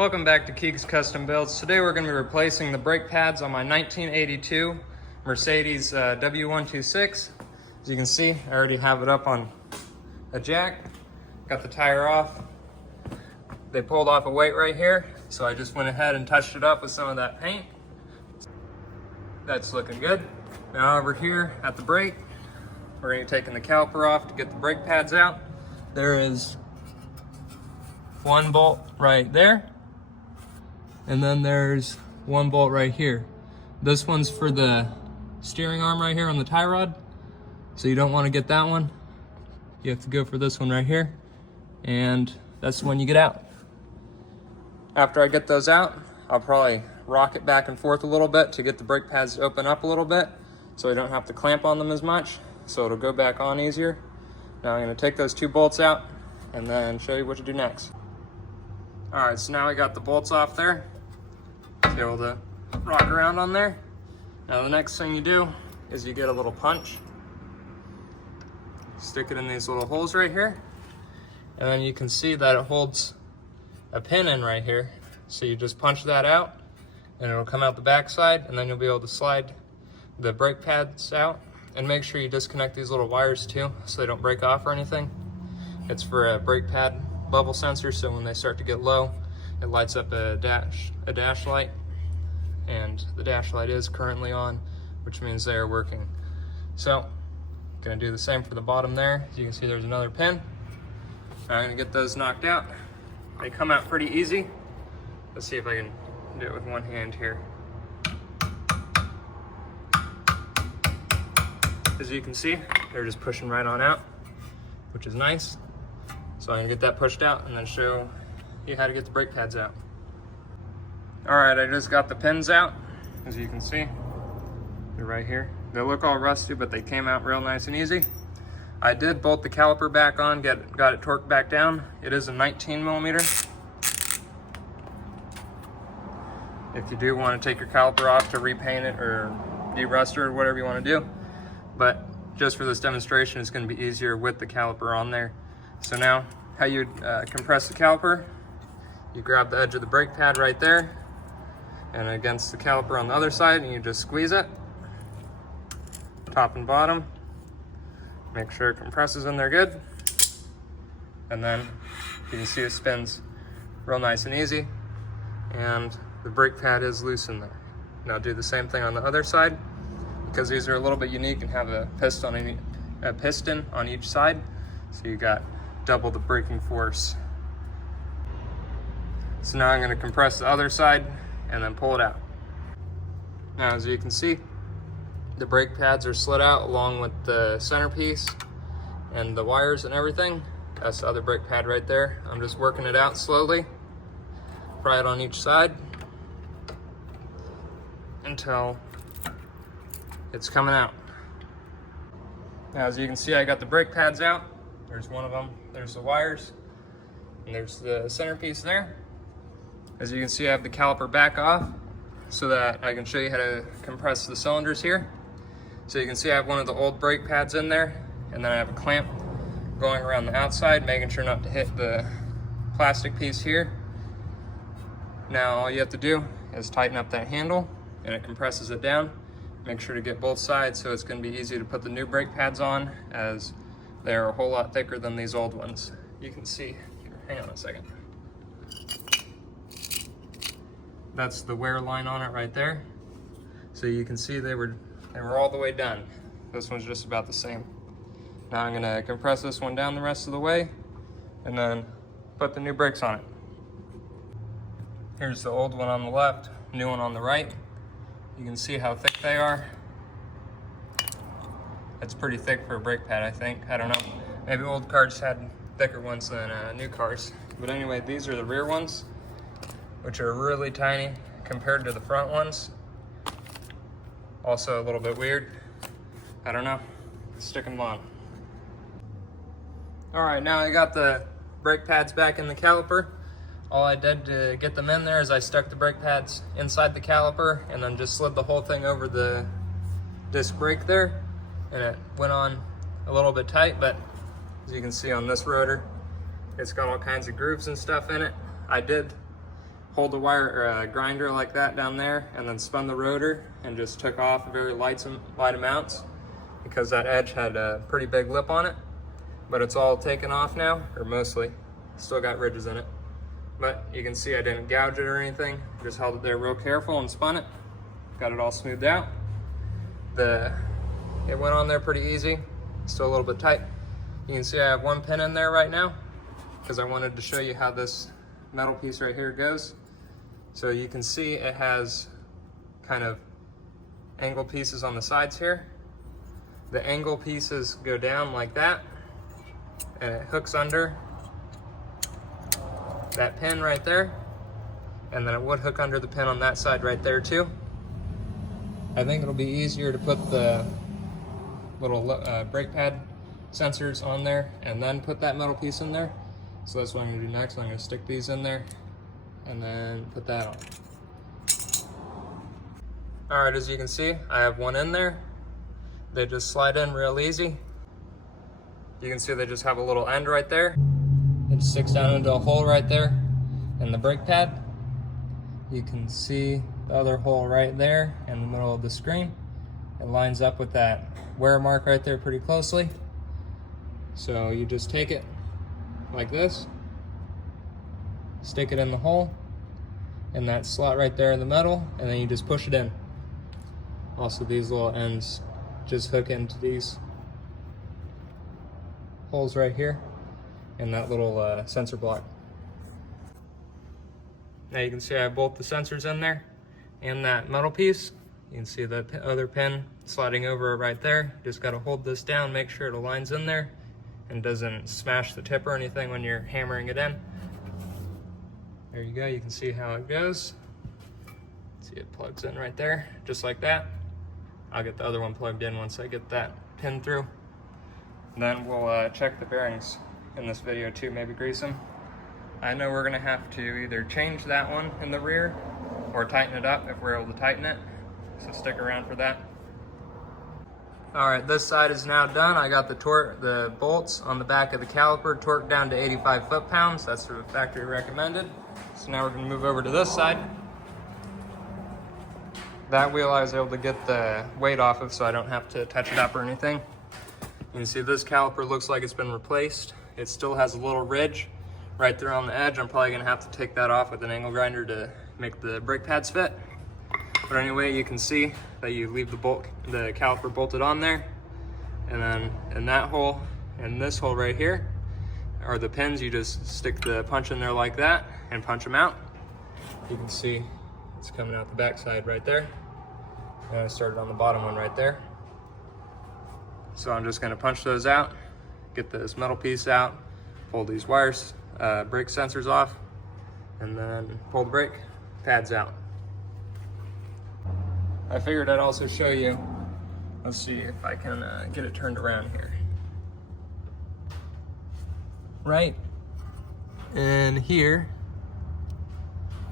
Welcome back to Keeks Custom Builds. Today we're going to be replacing the brake pads on my 1982 Mercedes w126. As you can see, I already have it up on a jack. Got the tire off. They pulled off a weight right here, so I just went ahead and touched it up with some of that paint. That's looking good. Now over here at the brake, we're going to be taking the caliper off to get the brake pads out. There is one bolt right there. And then there's one bolt right here. This one's for the steering arm right here on the tie rod. So you don't want to get that one. You have to go for this one right here. And that's the one you get out. After I get those out, I'll probably rock it back and forth a little bit to get the brake pads to open up a little bit so I don't have to clamp on them as much. So it'll go back on easier. Now I'm going to take those two bolts out and then show you what to do next. Alright, so now I got the bolts off there. Be able to rock around on there. Now the next thing you do is you get a little punch. Stick it in these little holes right here. And then you can see that it holds a pin in right here. So you just punch that out and it'll come out the back side, and then you'll be able to slide the brake pads out. And make sure you disconnect these little wires too so they don't break off or anything. It's for a brake pad level sensor, so when they start to get low, it lights up a dash light, and the dash light is currently on, which means they are working. So, gonna do the same for the bottom there. As you can see, there's another pin. I'm gonna get those knocked out. They come out pretty easy. Let's see if I can do it with one hand here. As you can see, they're just pushing right on out, which is nice. So I'm gonna get that pushed out and then show you how to get the brake pads out. All right, I just got the pins out. As you can see, they're right here. They look all rusty, but they came out real nice and easy. I did bolt the caliper back on, got it torqued back down. It is a 19 millimeter. If you do want to take your caliper off to repaint it or de-rust it or whatever you want to do. But just for this demonstration, it's going to be easier with the caliper on there. So now, how you compress the caliper, you grab the edge of the brake pad right there and against the caliper on the other side, and you just squeeze it, top and bottom. Make sure it compresses in there good. And then you can see it spins real nice and easy, and the brake pad is loose in there. Now do the same thing on the other side, because these are a little bit unique and have a piston on each side. So you got double the braking force. So now I'm going to compress the other side and then pull it out. Now as you can see, the brake pads are slid out along with the centerpiece and the wires and everything. That's the other brake pad right there. I'm just working it out slowly. Pry it on each side until it's coming out. Now as you can see, I got the brake pads out. There's one of them, there's the wires, and there's the centerpiece there. As you can see, I have the caliper back off so that I can show you how to compress the cylinders here. So you can see I have one of the old brake pads in there, and then I have a clamp going around the outside, making sure not to hit the plastic piece here. Now all you have to do is tighten up that handle, and it compresses it down. Make sure to get both sides so it's going to be easy to put the new brake pads on, as they're a whole lot thicker than these old ones. You can see, hang on a second. That's the wear line on it right there. So you can see they were all the way done. This one's just about the same. Now I'm gonna compress this one down the rest of the way and then put the new brakes on it. Here's the old one on the left, new one on the right. You can see how thick they are. It's pretty thick for a brake pad, I think. I don't know. Maybe old cars had thicker ones than new cars. But anyway, these are the rear ones, which are really tiny compared to the front ones. Also a little bit weird. I don't know. Stick them on. All right, now I got the brake pads back in the caliper. All I did to get them in there is I stuck the brake pads inside the caliper and then just slid the whole thing over the disc brake there. And it went on a little bit tight, but as you can see on this rotor, it's got all kinds of grooves and stuff in it. I did pulled the wire grinder like that down there and then spun the rotor and just took off very light amounts because that edge had a pretty big lip on it. But it's all taken off now, or mostly. Still got ridges in it. But you can see I didn't gouge it or anything. Just held it there real careful and spun it. Got it all smoothed out. It went on there pretty easy. Still a little bit tight. You can see I have one pin in there right now because I wanted to show you how this metal piece right here goes. So you can see it has kind of angle pieces on the sides here. The angle pieces go down like that, and it hooks under that pin right there, and then it would hook under the pin on that side right there too. I think it'll be easier to put the little brake pad sensors on there and then put that metal piece in there. So that's what I'm gonna do next. I'm gonna stick these in there and then put that on. All right, as you can see, I have one in there. They just slide in real easy. You can see they just have a little end right there. It sticks down into a hole right there in the brake pad. You can see the other hole right there in the middle of the screen. It lines up with that wear mark right there pretty closely. So you just take it like this, stick it in the hole in that slot right there in the metal, and then you just push it in. Also, these little ends just hook into these holes right here in that little sensor block. Now you can see I have both the sensors in there and that metal piece. You can see the other pin sliding over right there. Just got to hold this down, make sure it aligns in there and doesn't smash the tip or anything when you're hammering it in. There you go, you can see how it goes. See, it plugs in right there, just like that. I'll get the other one plugged in once I get that pin through. Then we'll check the bearings in this video too, maybe grease them. I know we're gonna have to either change that one in the rear or tighten it up if we're able to tighten it. So stick around for that. All right, this side is now done. I got the bolts on the back of the caliper torqued down to 85 foot-pounds. That's the factory recommended. So now we're gonna move over to this side. That wheel I was able to get the weight off of so I don't have to touch it up or anything. You can see this caliper looks like it's been replaced. It still has a little ridge right there on the edge. I'm probably gonna have to take that off with an angle grinder to make the brake pads fit. But anyway, you can see that you leave the caliper bolted on there. And then in that hole and this hole right here are the pins. You just stick the punch in there like that and punch them out. You can see it's coming out the back side right there. And I started on the bottom one right there. So I'm just gonna punch those out, get this metal piece out, pull these wires, brake sensors off, and then pull the brake pads out. I figured I'd also show you, let's see if I can get it turned around here. Right in here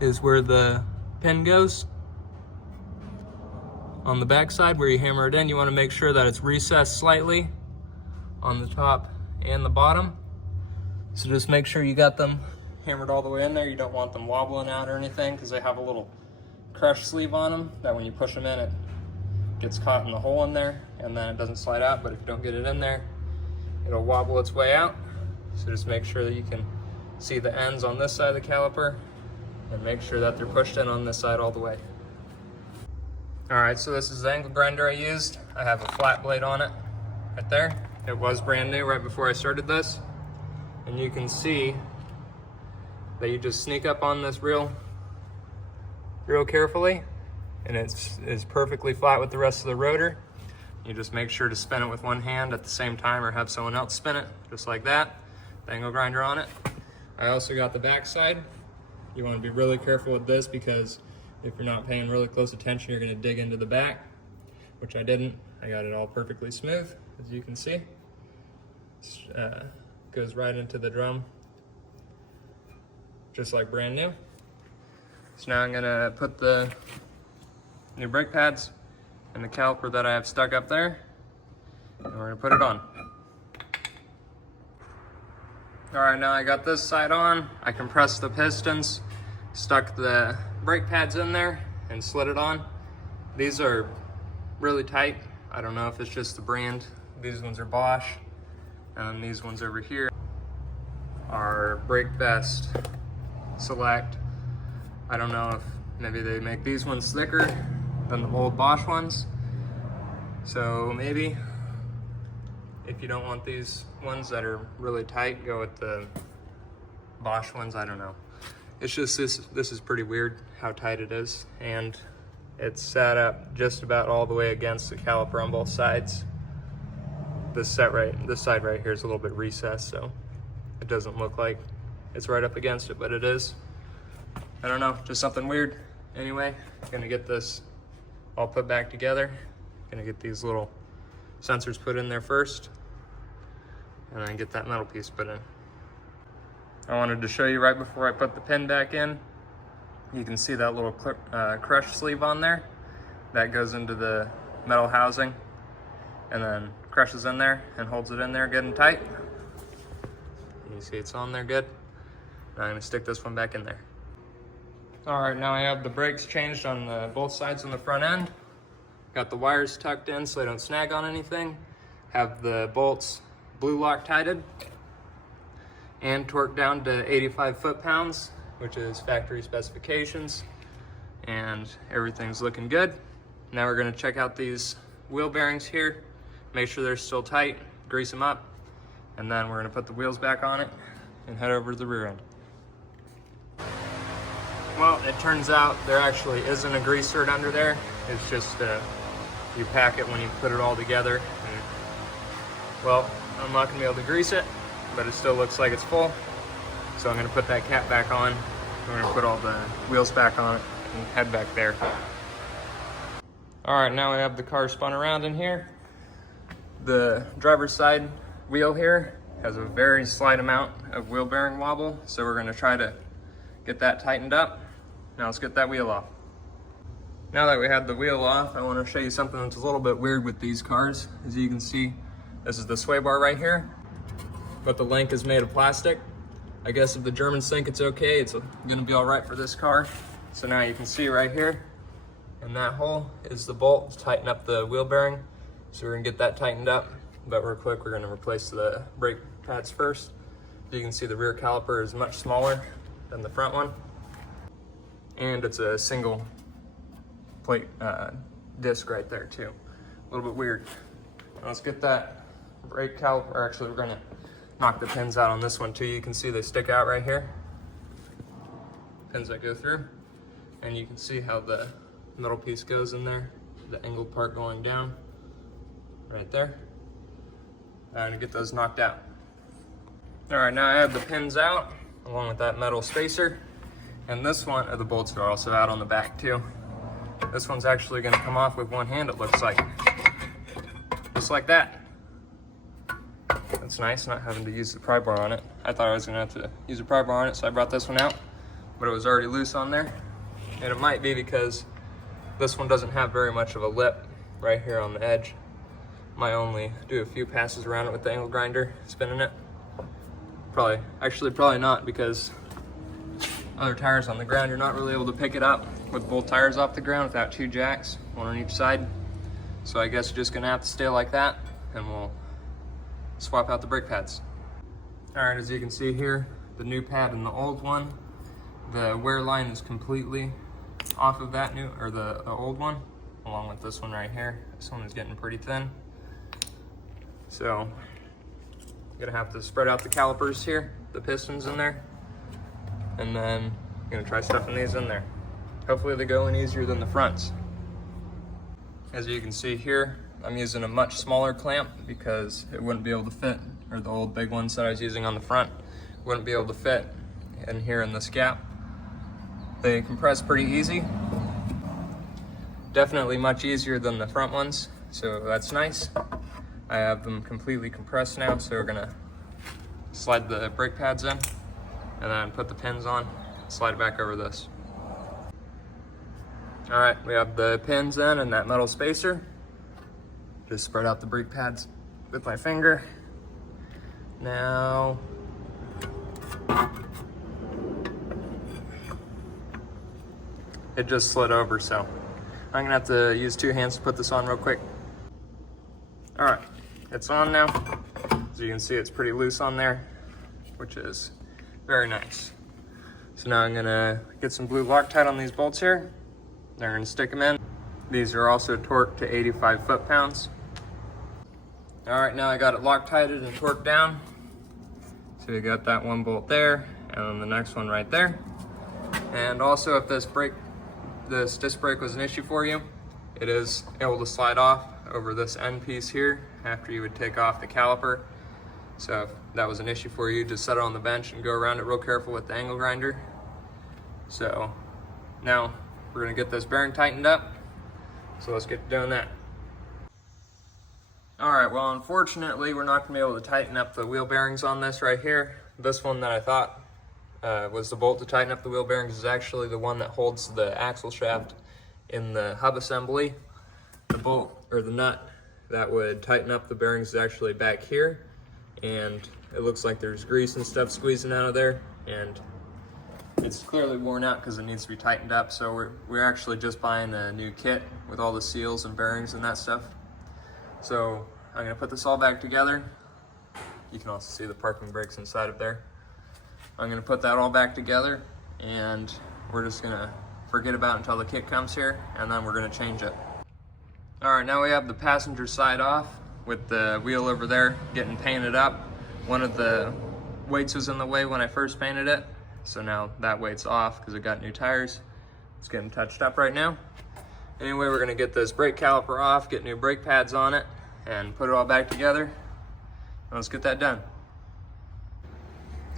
is where the pin goes. On the back side where you hammer it in, you want to make sure that it's recessed slightly on the top and the bottom. So just make sure you got them hammered all the way in there. You don't want them wobbling out or anything because they have a little crush sleeve on them that when you push them in, it gets caught in the hole in there and then it doesn't slide out. But if you don't get it in there, it'll wobble its way out. So just make sure that you can see the ends on this side of the caliper and make sure that they're pushed in on this side all the way. All right, so this is the angle grinder I used. I have a flat blade on it right there. It was brand new right before I started this. And you can see that you just sneak up on this real carefully, and it's perfectly flat with the rest of the rotor. You just make sure to spin it with one hand at the same time or have someone else spin it, just like that. The angle grinder on it. I also got the back side. You want to be really careful with this because if you're not paying really close attention, you're going to dig into the back, which I didn't. I got it all perfectly smooth, as you can see. Goes right into the drum, just like brand new. So now I'm gonna put the new brake pads in the caliper that I have stuck up there, and we're gonna put it on. All right, now I got this side on. I compressed the pistons Stuck the brake pads in there and slid it on. These are really tight. I don't know if it's just the brand. These ones are Bosch, and these ones over here are Brake Vest Select. I don't know if maybe they make these ones thicker than the old Bosch ones. So maybe if you don't want these ones that are really tight, go with the Bosch ones. I don't know. It's just this is pretty weird how tight it is, and it's set up just about all the way against the caliper on both sides. This side right here is a little bit recessed, so it doesn't look like it's right up against it, but it is. I don't know, just something weird. Anyway, gonna get this all put back together. Gonna get these little sensors put in there first, and then get that metal piece put in. I wanted to show you right before I put the pin back in. You can see that little crush sleeve on there. That goes into the metal housing and then crushes in there and holds it in there good and tight. You see it's on there good. Now I'm gonna stick this one back in there. All right, now I have the brakes changed on both sides on the front end. Got the wires tucked in so they don't snag on anything. Have the bolts blue Loctited and torqued down to 85 foot-pounds, which is factory specifications, and everything's looking good. Now we're gonna check out these wheel bearings here, make sure they're still tight, grease them up, and then we're gonna put the wheels back on it and head over to the rear end. Well, it turns out there actually isn't a grease zert under there. It's just you pack it when you put it all together. And, well, I'm not gonna be able to grease it, but it still looks like it's full. So I'm gonna put that cap back on. We're gonna put all the wheels back on it and head back there. All right, now we have the car spun around in here. The driver's side wheel here has a very slight amount of wheel bearing wobble, so we're gonna try to get that tightened up. Now let's get that wheel off. Now that we have the wheel off, I wanna show you something that's a little bit weird with these cars. As you can see, this is the sway bar right here, but the link is made of plastic. I guess if the Germans think it's okay, it's gonna be all right for this car. So now you can see right here, in that hole is the bolt to tighten up the wheel bearing. So we're gonna get that tightened up, but real quick, we're gonna replace the brake pads first. You can see the rear caliper is much smaller than the front one. And it's a single plate disc right there too. A little bit weird. Now let's get that brake caliper, actually we're gonna knock the pins out on this one too. You can see they stick out right here. Pins that go through. And you can see how the metal piece goes in there. The angled part going down. Right there. I'm gonna get those knocked out. All right, now I have the pins out along with that metal spacer. And this one, the bolts are also out on the back too. This one's actually gonna come off with one hand, it looks like. Just like that. That's nice, not having to use the pry bar on it. I thought I was gonna have to use a pry bar on it, so I brought this one out, but it was already loose on there. And it might be because this one doesn't have very much of a lip right here on the edge. Might only do a few passes around it with the angle grinder, spinning it. Probably not, because other tires on the ground, you're not really able to pick it up with both tires off the ground without two jacks, one on each side. So I guess you're just gonna have to stay like that, and we'll swap out the brake pads. All right, as you can see here, the new pad and the old one, the wear line is completely off of that new, or the old one, along with this one right here. This one is getting pretty thin. So, I'm gonna have to spread out the calipers here, the pistons in there, and then I'm gonna try stuffing these in there. Hopefully they go in easier than the fronts. As you can see here, I'm using a much smaller clamp because it wouldn't be able to fit, or the old big ones that I was using on the front wouldn't be able to fit in here in this gap. They compress pretty easy. Definitely much easier than the front ones, so that's nice. I have them completely compressed now, so we're gonna slide the brake pads in and then put the pins on, slide it back over this. All right, we have the pins in and that metal spacer. Just spread out the brake pads with my finger. Now, it just slid over, so I'm gonna have to use 2 hands to put this on real quick. All right, it's on now. As you can see, it's pretty loose on there, which is very nice. So now I'm gonna get some blue Loctite on these bolts here. They're gonna stick them in. These are also torqued to 85 foot-pounds. All right, now I got it Loctited and torqued down. So we got that one bolt there, and then the next one right there. And also, if this disc brake was an issue for you, it is able to slide off over this end piece here after you would take off the caliper. So if that was an issue for you, just set it on the bench and go around it real careful with the angle grinder. So now we're gonna get this bearing tightened up. So let's get to doing that. All right, well, unfortunately, we're not gonna be able to tighten up the wheel bearings on this right here. This one that I thought was the bolt to tighten up the wheel bearings is actually the one that holds the axle shaft in the hub assembly. The bolt, or the nut, that would tighten up the bearings is actually back here. And it looks like there's grease and stuff squeezing out of there. And it's clearly worn out because it needs to be tightened up. So we're actually just buying a new kit with all the seals and bearings and that stuff. So I'm gonna put this all back together. You can also see the parking brakes inside of there. I'm gonna put that all back together, and we're just gonna forget about it until the kit comes here, and then we're gonna change it. All right, now we have the passenger side off with the wheel over there getting painted up. One of the weights was in the way when I first painted it, so now that weight's off because it got new tires. It's getting touched up right now. Anyway, we're gonna get this brake caliper off, get new brake pads on it, and put it all back together. And let's get that done.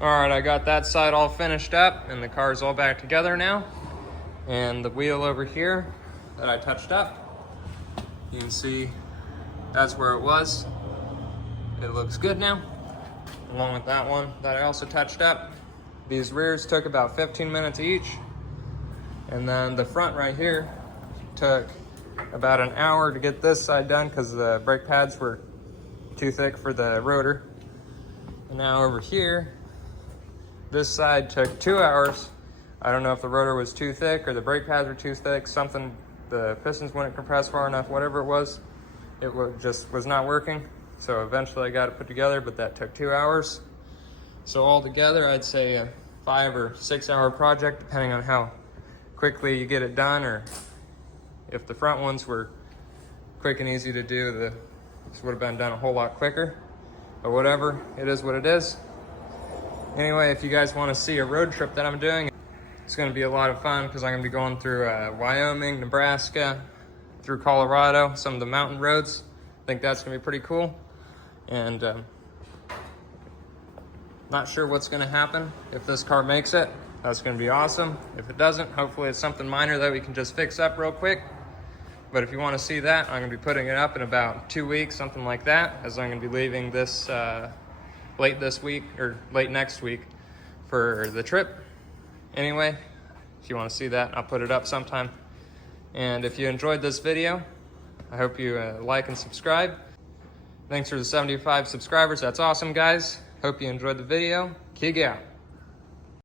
All right, I got that side all finished up, and the car's all back together now. And the wheel over here that I touched up, you can see that's where it was. It looks good now, along with that one that I also touched up. These rears took about 15 minutes each. And then the front right here took about an hour to get this side done because the brake pads were too thick for the rotor. And now over here, this side took 2 hours. I don't know if the rotor was too thick or the brake pads were too thick, something, the pistons wouldn't compress far enough, whatever it was just was not working. So eventually I got it put together, but that took 2 hours. So altogether, I'd say a 5 or 6 hour project, depending on how quickly you get it done, or if the front ones were quick and easy to do, this would have been done a whole lot quicker. But whatever, it is what it is. Anyway, if you guys want to see a road trip that I'm doing, it's going to be a lot of fun because I'm going to be going through Wyoming, Nebraska, through Colorado, some of the mountain roads. I think that's going to be pretty cool. And not sure what's going to happen if this car makes it. That's going to be awesome. If it doesn't, hopefully it's something minor that we can just fix up real quick. But if you want to see that, I'm going to be putting it up in about 2 weeks, something like that, as I'm going to be leaving this late this week or late next week for the trip. Anyway, if you want to see that, I'll put it up sometime. And if you enjoyed this video, I hope you like and subscribe. Thanks for the 75 subscribers. That's awesome, guys. Hope you enjoyed the video. Kick out.